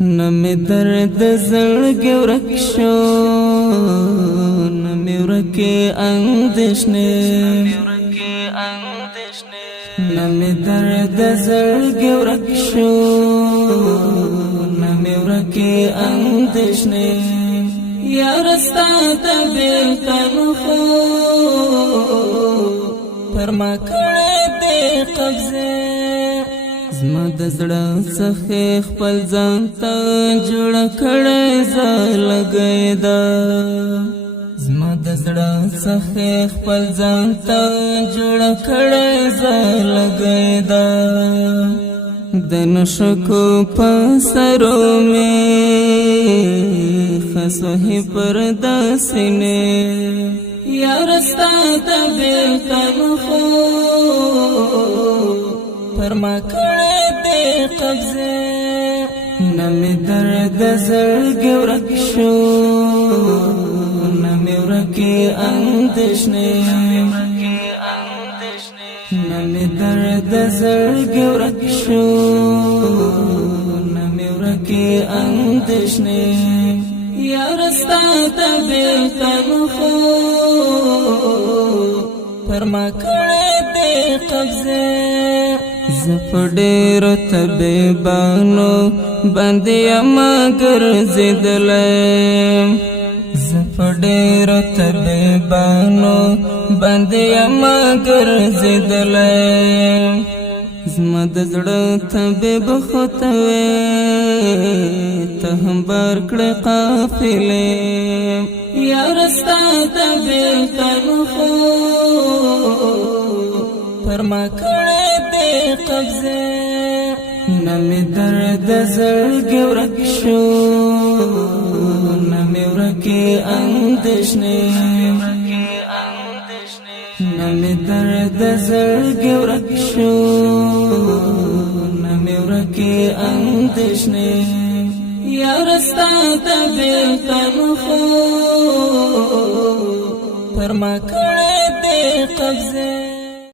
نمی درد زړګي ورک شو نمی ورکه اندېښنې نمی درد زړګي ورک شو نمی ورکه اندېښنې یار ستا ته بیلتن خو پر ما کړې دې قبضه زما د زړه څخه خپل ځان ته جوړ کړې زلګې دا زما د زړه څخه خپل ځان ته جوړ کړې زلګې دا د نشکو په سرو مې خسوه پر داسنه یار ستا ته بیلتن خو پر ما کړې دې قبضه نمی درد زړګي ورک شو نمی ورکه اندېښنې نمی درد زړګي ورک شو نمی ورکه اندېښنې یار ستا ته بیلتن خو پر ما کړې دې قبضه زپډېر طبيبانو باندې ما ګرځېدلم زپډېر طبيبانو باندې ما ګرځېدلم زما د زړه طبيب خوتوي ته هم بار کړې قافلې یار ستا ته بیلتن خو پر ما کړې دې قبضه نمی درد زړګي ورک شو نمی ورکه اندېښنې نمی درد زړګي ورک شو نمی ورکه اندېښنې یار ستا ته بیلتن خو پر ما کړې دې قبضه